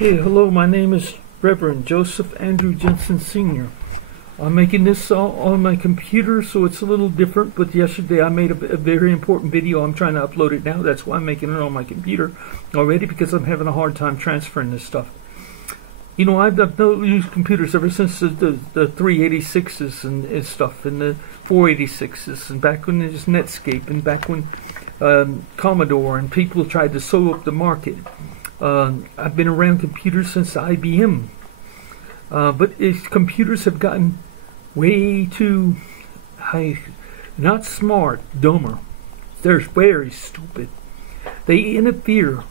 Okay, hello, my name is Reverend Joseph Andrew Jensen Sr. I'm making this on my computer, so it's a little different, but yesterday I made a very important video. I'm trying to upload it now. That's why I'm making it on my computer already, because I'm having a hard time transferring this stuff. You know, I've used computers ever since the 386s and stuff, and the 486s, and back when there was Netscape, and back when Commodore, and people tried to sew up the market. I've been around computers since IBM, but computers have gotten way too not smart, dumber. They're very stupid. They interfere.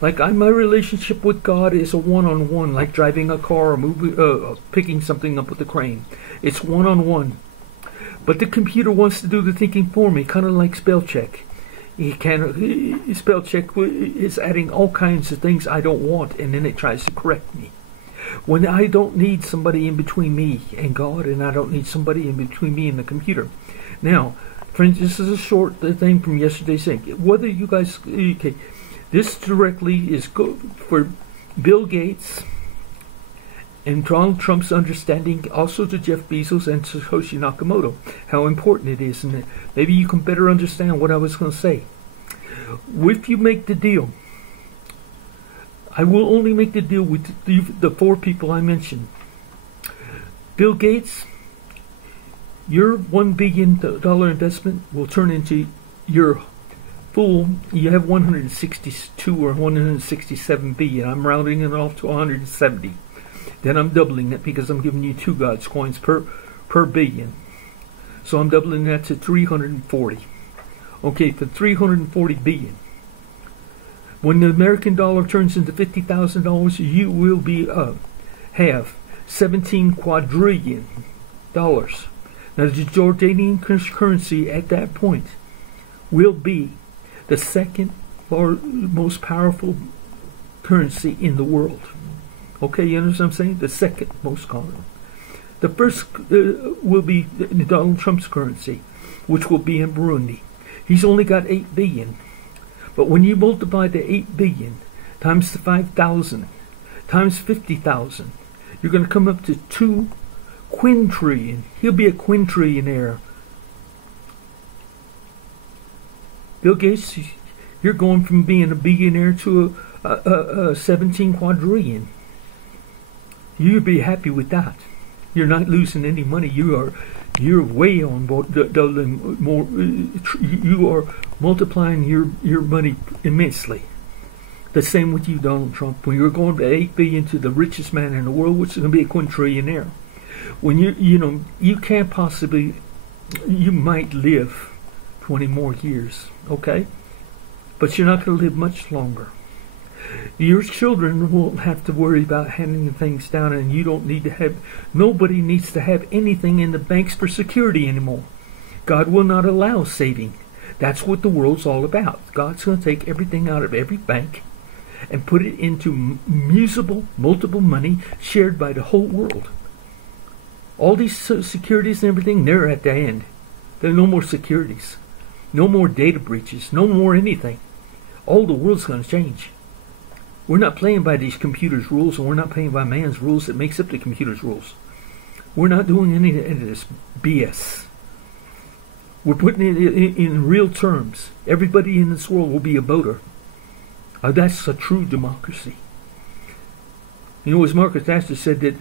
Like my relationship with God is a one-on-one, like driving a car or picking something up with a crane. It's one-on-one. But the computer wants to do the thinking for me, kind of like spell check. Spell check is adding all kinds of things I don't want, and then it tries to correct me. When I don't need somebody in between me and God, and I don't need somebody in between me and the computer. Now, friends, this is a short thing from yesterday's thing. Whether you guys, okay, this directly is for Bill Gates and Donald Trump's understanding, also to Jeff Bezos and Satoshi Nakamoto, how important it is, and maybe you can better understand what I was going to say. If you make the deal, I will only make the deal with the four people I mentioned. Bill Gates, your $1 billion investment will turn into your full, you have 162 or 167 billion. I'm rounding it off to 170. Then I'm doubling it because I'm giving you 2 God's coins per billion. So I'm doubling that to 340. Okay, for 340 billion. When the American dollar turns into $50,000, you will be have 17 quadrillion dollars. Now the Jordanian currency at that point will be the second most powerful currency in the world. Okay, you understand what I'm saying? The second most common. The first will be Donald Trump's currency, which will be in Burundi. He's only got 8 billion. But when you multiply the 8 billion times the 5,000 times 50,000, you're going to come up to 2 quintillion. He'll be a quintrillionaire. Bill Gates, you're going from being a billionaire to a 17 quadrillion. You'd be happy with that. You're not losing any money. You're way on board. You are multiplying your money immensely. The same with you, Donald Trump. When you're going to 8 billion to the richest man in the world, which is going to be a quintrillionaire. When you can't possibly, you might live 20 more years, okay? But you're not going to live much longer. Your children won't have to worry about handing things down, and you don't need to have, nobody needs to have anything in the banks for security anymore. God will not allow saving. That's what the world's all about. God's going to take everything out of every bank and put it into multiple money shared by the whole world. All these securities and everything, they're at the end. There are no more securities. No more data breaches. No more anything. All the world's going to change. We're not playing by these computers' rules, and we're not playing by man's rules that makes up the computer's rules. We're not doing any of this BS. We're putting it in real terms. Everybody in this world will be a voter. That's a true democracy. You know, as Margaret Thatcher said that,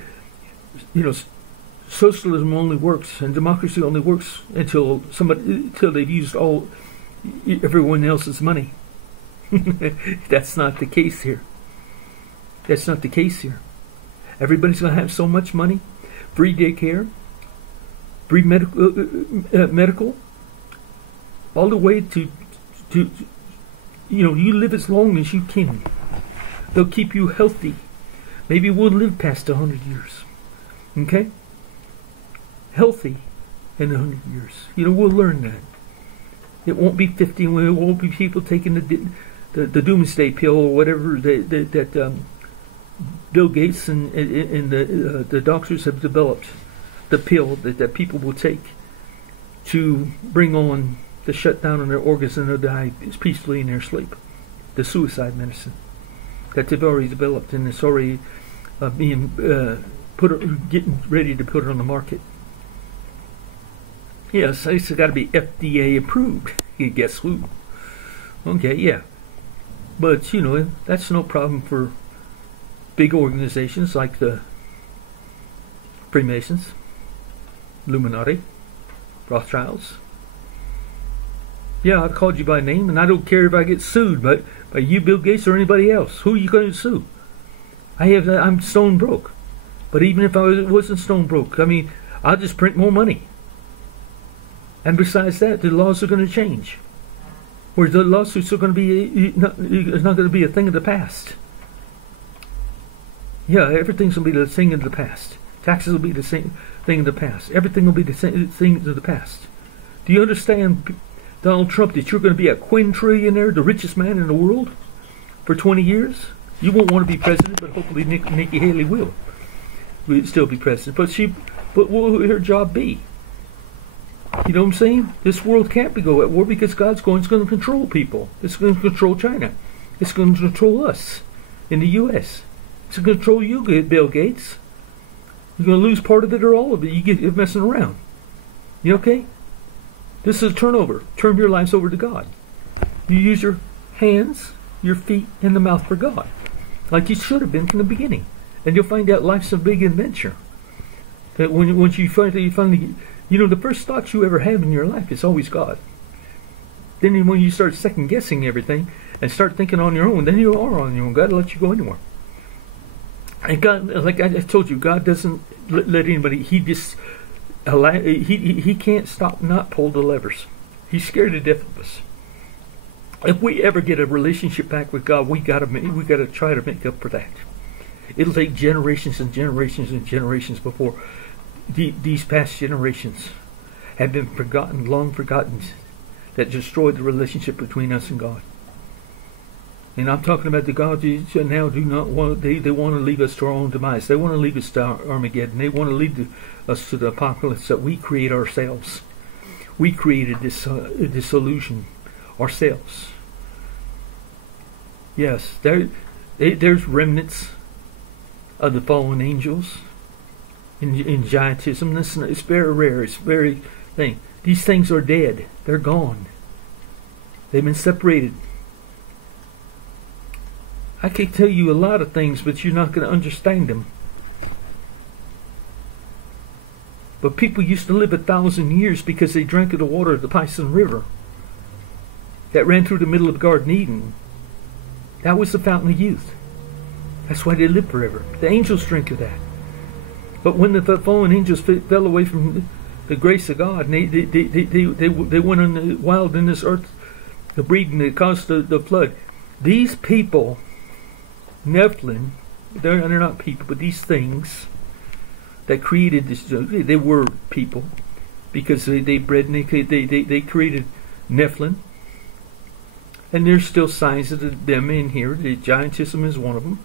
socialism only works and democracy only works until they've used everyone else's money. That's not the case here. That's not the case here. Everybody's going to have so much money, free daycare, free medical, all the way to you live as long as you can. They'll keep you healthy. Maybe we'll live past 100 years. Okay? Healthy in 100 years. We'll learn that. It won't be 50. It won't be people taking the doomsday pill or whatever that Bill Gates and the doctors have developed. The pill that people will take to bring on the shutdown of their organs and they'll die peacefully in their sleep. The suicide medicine. that they've already developed, and it's already being getting ready to put it on the market. Yes, it's got to be FDA approved. Guess who? Okay, yeah. But, you know, that's no problem for big organizations like the Freemasons, Illuminati, Rothschilds. Yeah, I've called you by name, and I don't care if I get sued by you, Bill Gates, or anybody else. Who are you going to sue? I'm stone broke. But even if I wasn't stone broke, I mean, I'll just print more money. And besides that, the laws are going to change. Where the lawsuits are going to be it's not going to be a thing of the past. Yeah, everything's going to be the thing of the past. Taxes will be the same thing of the past. Everything will be the same thing of the past. Do you understand, Donald Trump, that you're going to be a quintrillionaire, the richest man in the world, for 20 years? You won't want to be president, but hopefully Nikki Haley will still be president. But what will her job be? You know what I'm saying? This world can't go at war because God's going to control people. It's going to control China. It's going to control us in the U.S. It's going to control you, Bill Gates. You're going to lose part of it or all of it. You're messing around. You okay? This is a turnover. Turn your lives over to God. You use your hands, your feet, and the mouth for God, like you should have been from the beginning. And you'll find out life's a big adventure. That once you finally, you know, the first thought you ever have in your life is always God. Then when you start second guessing everything and start thinking on your own, then you are on your own. God will let you go anywhere. And God, like I told you, God doesn't let anybody. He just he can't stop, not pull the levers. He's scared to death of us. If we ever get a relationship back with God, we gotta try to make up for that. It'll take generations and generations and generations before these past generations have been forgotten, long forgotten, that destroyed the relationship between us and God. And I'm talking about the gods who now do not want, they want to leave us to our own demise. They want to leave us to Armageddon. They want to lead us to the apocalypse that we create ourselves. We created this illusion ourselves. Yes, there's remnants of the fallen angels in giantism. It's very rare. It's very thing. These things are dead. They're gone. They've been separated. I can tell you a lot of things, but you're not going to understand them. But people used to live 1,000 years because they drank of the water of the Pison River that ran through the middle of Garden Eden. That was the fountain of youth. That's why they live forever. The angels drink of that. But when the fallen angels fell away from the grace of God, and they went on the wild in this earth, the breeding that caused the flood. These people, Nephilim, they're not people, but these things that created this, they were people because they bred and they created Nephilim. And there's still signs of them in here. The giantism is one of them.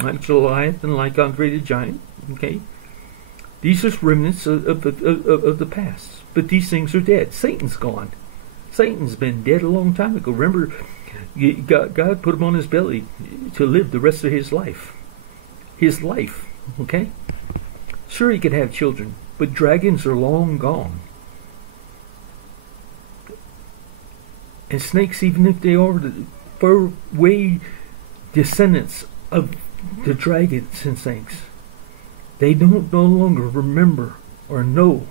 Like Goliath and like Andre the Giant. Okay, these are remnants of the past. But these things are dead. Satan's gone. Satan's been dead a long time ago. Remember, God put him on his belly to live the rest of his life. His life. Okay? Sure, he could have children, but dragons are long gone. And snakes, even if they are far away descendants of the dragons and things, they don't no longer remember or know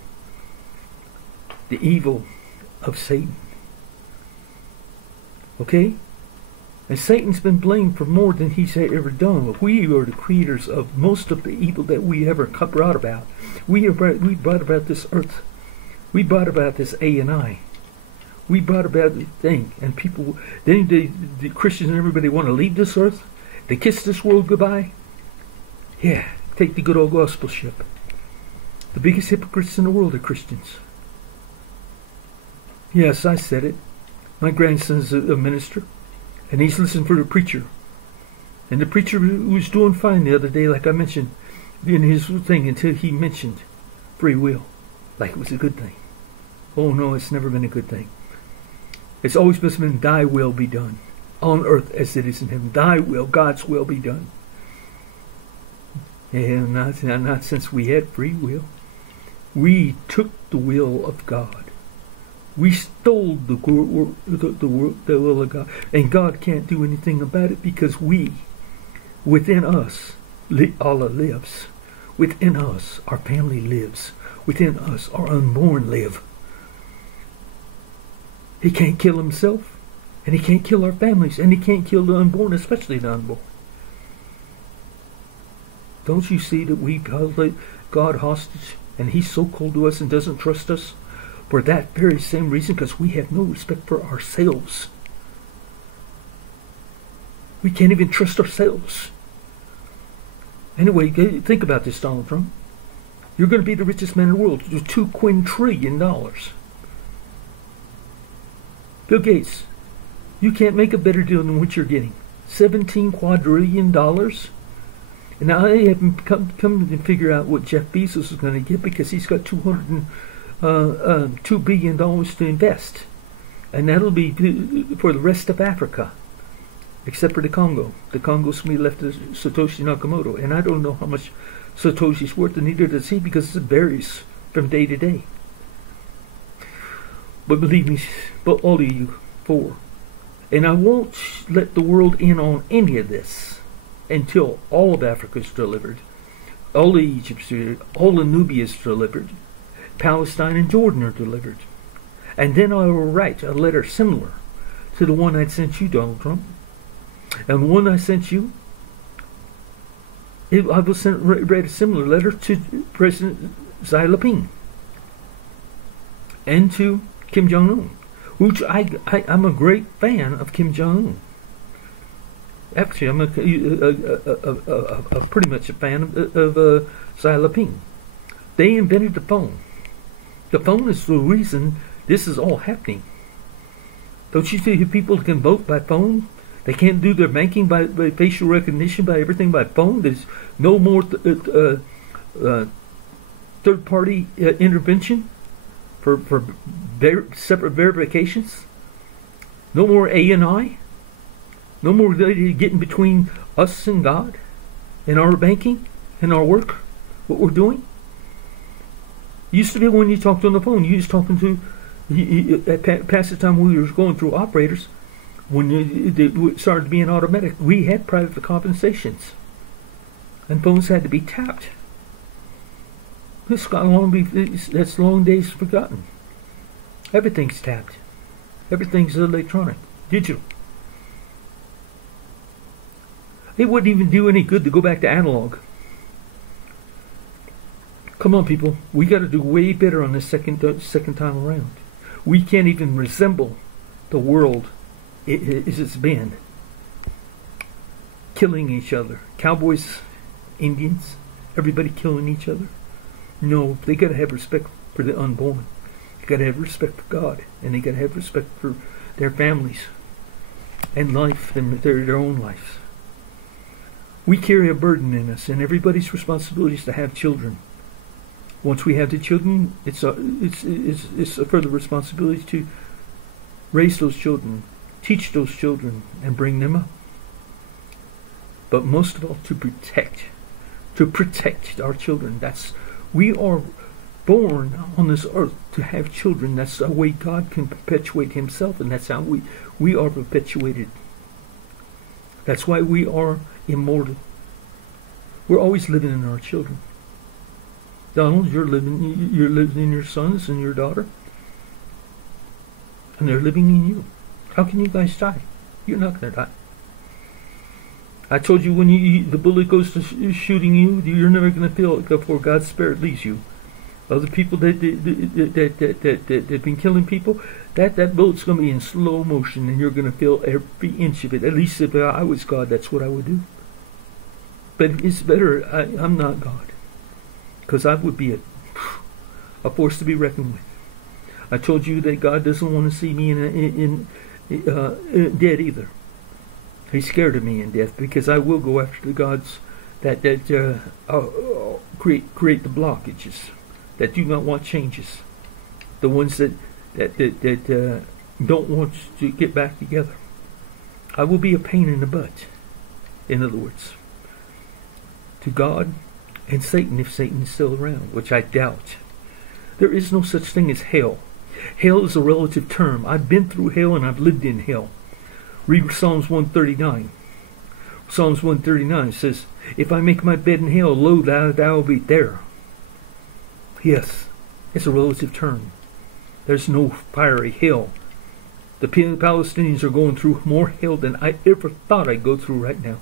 the evil of Satan. Okay? And Satan's been blamed for more than he's ever done. But we are the creators of most of the evil that we ever brought about. We brought about this earth. We brought about this A&I. We brought about the thing. And people, then the Christians and everybody want to leave this earth. They kiss this world goodbye. Yeah, take the good old gospel ship. The biggest hypocrites in the world are Christians. Yes, I said it. My grandson's a minister, and he's listening for the preacher. And the preacher was doing fine the other day, like I mentioned, in his thing, until he mentioned free will, like it was a good thing. Oh no, it's never been a good thing. It's always been thy will be done. on earth as it is in heaven. Thy will, God's will, be done. And not since we had free will. We took the will of God. We stole the will of God. And God can't do anything about it because within us, Allah lives. Within us, our family lives. Within us, our unborn live. He can't kill himself, and he can't kill our families, and he can't kill the unborn, especially the unborn. Don't you see that we held God hostage, and he's so cold to us and doesn't trust us for that very same reason, because we have no respect for ourselves. We can't even trust ourselves. Anyway, think about this, Donald Trump. You're going to be the richest man in the world. $2 quintillion. Bill Gates, you can't make a better deal than what you're getting. $17 quadrillion. And now I haven't come to figure out what Jeff Bezos is going to get, because he's got $2 billion to invest. And that'll be for the rest of Africa, except for the Congo. The Congo's going to be left to Satoshi Nakamoto. And I don't know how much Satoshi's worth, and neither does he, because it varies from day to day. But believe me, but all of you four. And I won't let the world in on any of this until all of Africa is delivered, all of Egypt is delivered, all of Nubia is delivered, Palestine and Jordan are delivered. And then I will write a letter similar to the one I sent you, Donald Trump. And the one I sent you, I will write a similar letter to President Xi Jinping and to Kim Jong-un, which I'm a great fan of Kim Jong-un. Actually, I'm pretty much a fan of Xi Jinping. They invented the phone. The phone is the reason this is all happening. Don't you see people can vote by phone? They can't do their banking by facial recognition, by everything by phone. There's no more third-party intervention for separate verifications. No more A&I. No more getting between us and God in our banking, in our work, what we're doing. It used to be when you talked on the phone, you was talking to, past the time we were going through operators, when it started being automatic, we had private compensations. And phones had to be tapped. That's long days forgotten. Everything's tapped. Everything's electronic, digital. It wouldn't even do any good to go back to analog. Come on, people. We got to do way better on this second time around. We can't even resemble the world as it's been. Killing each other. Cowboys, Indians, everybody killing each other. No, they got to have respect for the unborn. They got to have respect for God. And they got to have respect for their families and life, and their own lives. We carry a burden in us, and everybody's responsibility is to have children. Once we have the children, it's a further responsibility to raise those children, teach those children, and bring them up. But most of all, to protect our children. We are born on this earth to have children. That's the way God can perpetuate Himself, and that's how we are perpetuated. That's why we are immortal. We're always living in our children. Donald, you're living in your sons and your daughter, and they're living in you. How can you guys die? You're not going to die. I told you when the bullet goes to shooting you, you're never going to feel it before God's Spirit leaves you. Other people that have been killing people, that bullet's going to be in slow motion, and you're going to feel every inch of it. At least if I was God, that's what I would do. But it's better. I'm not God, because I would be a force to be reckoned with. I told you that God doesn't want to see me dead either. He's scared of me in death, because I will go after the gods that create the blockages, that do not want changes, the ones that don't want to get back together. I will be a pain in the butt, in other words, to God and Satan, if Satan is still around, which I doubt. There is no such thing as hell. Hell is a relative term. I've been through hell and I've lived in hell. Read Psalms 139. Psalms 139 says, if I make my bed in hell, lo, thou will be there. Yes, it's a relative term. There's no fiery hell. The Palestinians are going through more hell than I ever thought I'd go through right now.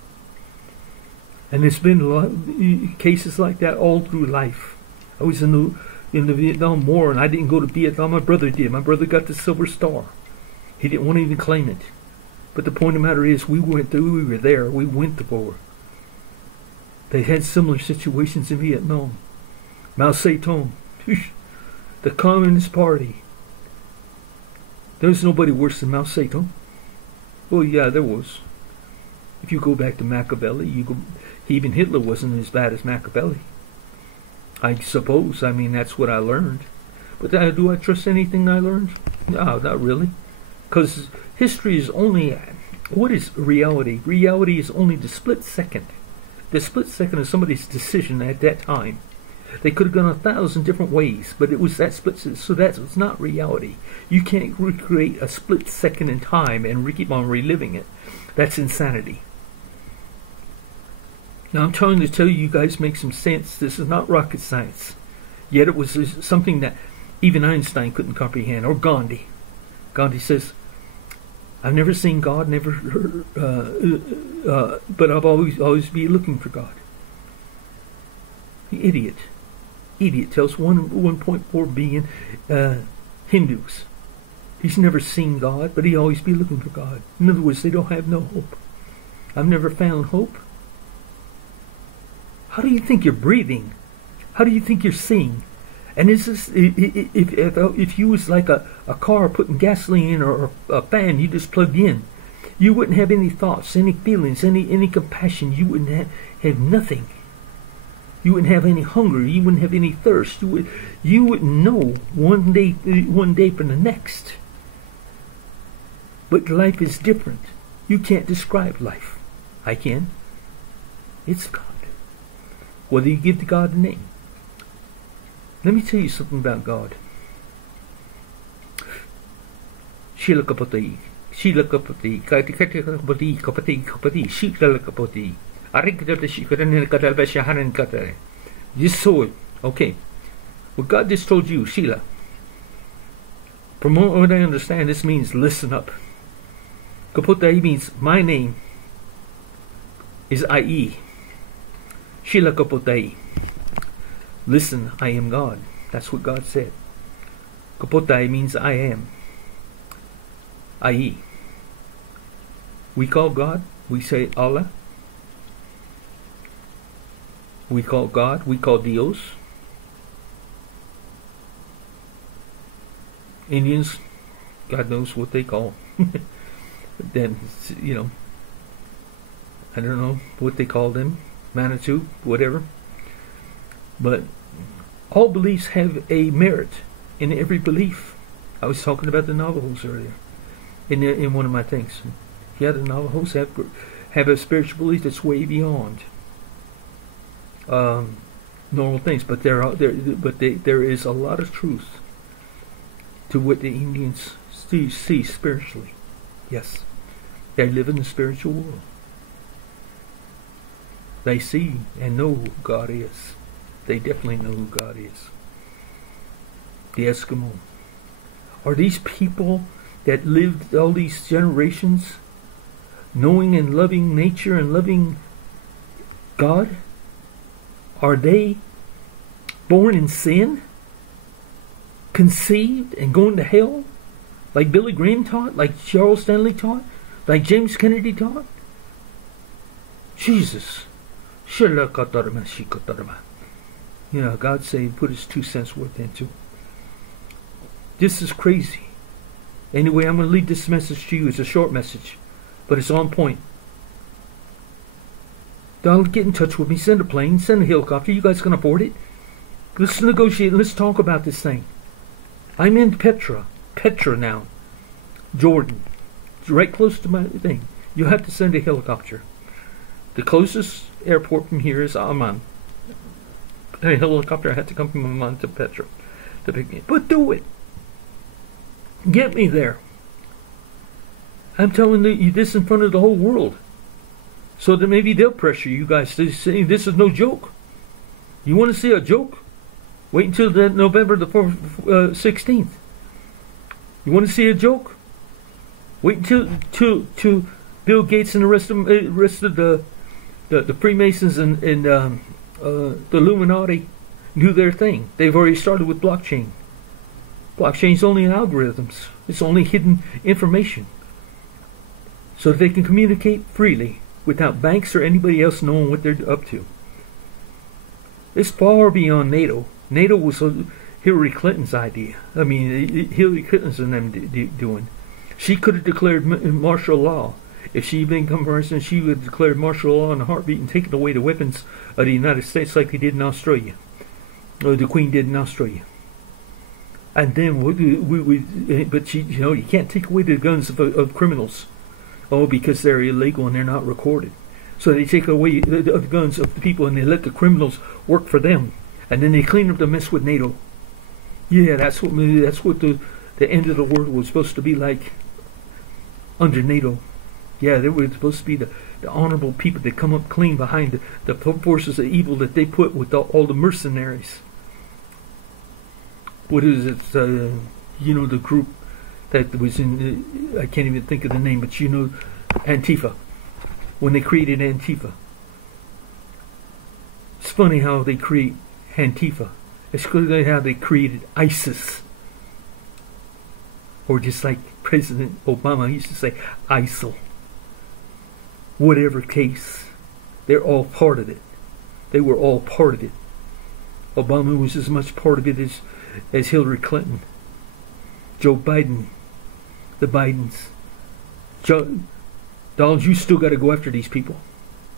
And there's been a lot of cases like that all through life. I was in the Vietnam War, and I didn't go to Vietnam. My brother did. My brother got the Silver Star. He didn't want to even claim it. But the point of the matter is, we were there. We went to war. They had similar situations in Vietnam. Mao Zedong, the Communist Party. There was nobody worse than Mao Zedong. Well, yeah, there was. If you go back to Machiavelli, even Hitler wasn't as bad as Machiavelli. I suppose. I mean, that's what I learned. But do I trust anything I learned? No, not really. Because history is only... What is reality? Reality is only the split second. The split second of somebody's decision at that time. They could have gone 1,000 different ways, but it was that split second. So it's not reality. You can't recreate a split second in time and keep on reliving it. That's insanity. Now I'm trying to tell you guys make some sense. This is not rocket science. Yet it was something that even Einstein couldn't comprehend, or Gandhi. Gandhi says, I've never seen God, never heard, but I've always be looking for God. The idiot tells 1.4 billion Hindus. He's never seen God, but he always be looking for God. In other words, they don't have no hope. I've never found hope. How do you think you're breathing? How do you think you're seeing? And is this, if you was like a car putting gasoline in, or a fan you just plugged in, you wouldn't have any thoughts, any feelings, any compassion. You wouldn't have nothing. You wouldn't have any hunger. You wouldn't have any thirst. You wouldn't know one day from the next. But life is different. You can't describe life. I can. It's God. Whether you give to God a name. Let me tell you something about God. Shila kapati, Shila kapati, kapati, kapati, Shila kapati. You saw it. Okay. What God just told you, Sheila. From what I understand, this means listen up. Kapotai means my name is I.E. Sheila Kapotai. Listen, I am God. That's what God said. Kapotai means I am. I.E. We call God, we say Allah. We call God, we call Dios. Indians, God knows what they call. Then, I don't know what they call them. Manitou, whatever. But all beliefs have a merit in every belief. I was talking about the Navajos earlier in one of my things. Yeah, the Navajos have a spiritual belief that's way beyond normal things, but there is a lot of truth to what the Indians see spiritually. Yes, they live in the spiritual world. They see and know who God is. They definitely know who God is. The Eskimo. Are these people that lived all these generations knowing and loving nature and loving God? Are they born in sin? Conceived and going to hell? Like Billy Graham taught? Like Charles Stanley taught? Like James Kennedy taught? Jesus. God said, put his 2 cents worth into. This is crazy. Anyway, I'm going to leave this message to you. It's a short message, but it's on point. Donald, get in touch with me. Send a plane. Send a helicopter. You guys can afford it. Let's negotiate. Let's talk about this thing. I'm in Petra now. Jordan. It's right close to my thing. You have to send a helicopter. The closest airport from here is Amman. A helicopter had to come from Amman to Petra to pick me up. But do it. Get me there. I'm telling you this in front of the whole world. So that maybe they'll pressure you guys to say this is no joke. You want to see a joke? Wait until the November the 16th. You want to see a joke? Wait until Bill Gates and the rest of the Freemasons and the Illuminati do their thing. They've already started with blockchain. Blockchain's only algorithms. It's only hidden information. So they can communicate freely without banks or anybody else knowing what they're up to. It's far beyond NATO. NATO was Hillary Clinton's idea. I mean, Hillary Clinton's and them doing. She could have declared martial law. If she had become president, she would have declared martial law in a heartbeat and taken away the weapons of the United States like they did in Australia. Or the Queen did in Australia. And then but she, you can't take away the guns of criminals. Oh, because they're illegal and they're not recorded. So they take away the guns of the people and they let the criminals work for them. And then they clean up the mess with NATO. Yeah, that's what the end of the world was supposed to be like under NATO. Yeah, they were supposed to be the honorable people that come up clean behind the forces of evil that they put with all the mercenaries. What is it? The group that was in, I can't even think of the name, but Antifa. When they created Antifa. It's funny how they create Antifa. It's funny how they created ISIS. Or just like President Obama used to say, ISIL. Whatever case, they're all part of it. They were all part of it. Obama was as much part of it as Hillary Clinton. Joe Biden. The Bidens. Donald, you still got to go after these people.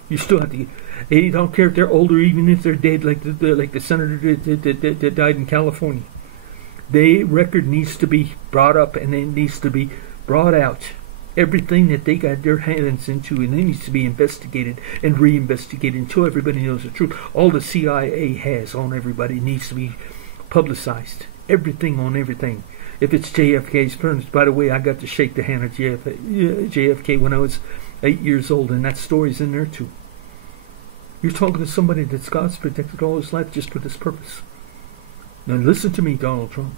You still have to. They don't care if they're older, even if they're dead, like the senator that died in California. Their record needs to be brought up and it needs to be brought out. Everything that they got their hands into, and it needs to be investigated and reinvestigated until everybody knows the truth. All the CIA has on everybody needs to be publicized. Everything on everything. If it's JFK's friends, by the way, I got to shake the hand of JFK when I was 8 years old, and that story's in there too. You're talking to somebody that God's protected all his life just for this purpose. Now listen to me, Donald Trump.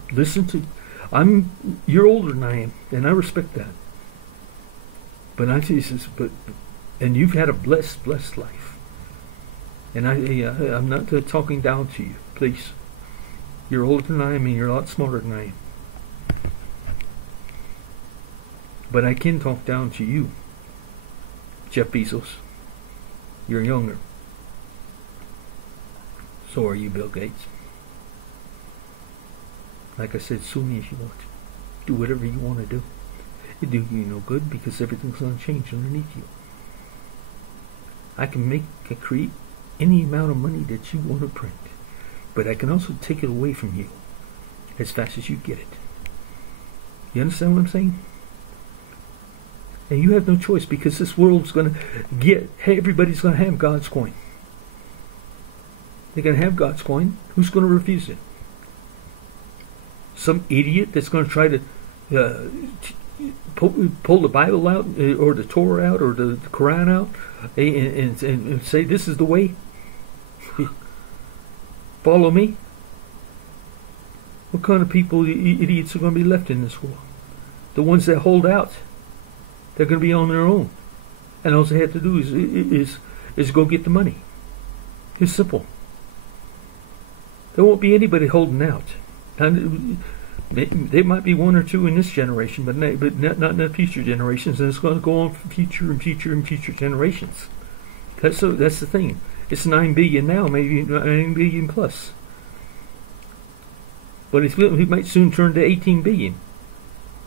You're older than I am, and I respect that. But and you've had a blessed life. And I'm not talking down to you, please. You're older than I am, and you're a lot smarter than I am. But I can talk down to you, Jeff Bezos. You're younger. So are you, Bill Gates. Like I said, soon as you want to. Do whatever you want to do. It do you no good because everything's going to change underneath you. I can create any amount of money that you want to print. But I can also take it away from you as fast as you get it. You understand what I'm saying? And you have no choice because this world's going to everybody's going to have God's coin. They're going to have God's coin. Who's going to refuse it? Some idiot that's going to try to pull the Bible out or the Torah out or the Quran out and say this is the way. Follow me. What kind of people, idiots, are going to be left in this world? The ones that hold out. They're going to be on their own, and all they have to do is go get the money. It's simple. There won't be anybody holding out. There might be one or two in this generation, but not in the future generations, and it's going to go on for future and future and future generations. That's the thing. It's 9 billion now, maybe 9 billion plus. But it might soon turn to 18 billion.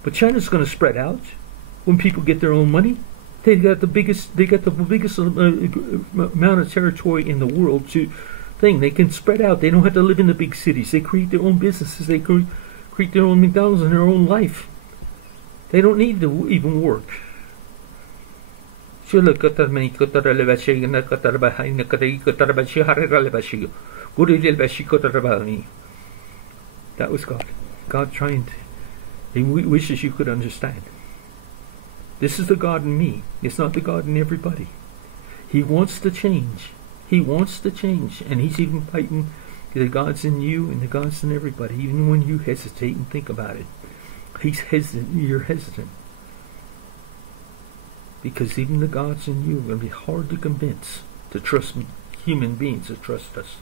But China's going to spread out. When people get their own money, they got the biggest amount of territory in the world they can spread out. They don't have to live in the big cities. They create their own businesses. They create their own McDonald's in their own life. They don't need to even work. Shula Kotarmani Kotaralevashi and Kotarabahai Nakari Kotarabashi Haralevashi. Gurilevashi Kotarabani. That was God. God trying to. He wishes you could understand. This is the God in me. It's not the God in everybody. He wants to change. He wants to change. And he's even fighting the God's in you and the God's in everybody. Even when you hesitate and think about it. He's hesitant. You're hesitant. Because even the God's in you are going to be hard to convince to trust human beings to trust us.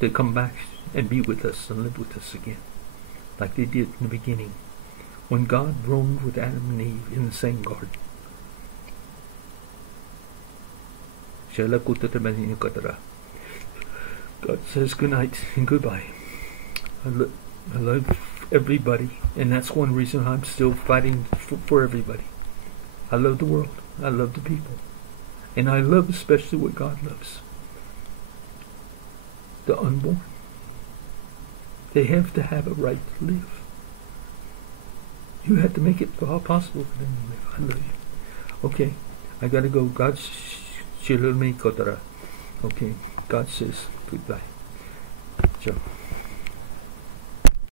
To come back and be with us and live with us again. Like they did in the beginning. When God roamed with Adam and Eve in the same garden. God says good night and goodbye. I love everybody, and that's one reason I'm still fighting for everybody. I love the world. I love the people. And I love especially what God loves. The unborn. They have to have a right to live. You have to make it possible for them to live. I love you. Okay, I gotta go. God's Shilul me Kotara. Okay, God says goodbye. Ciao.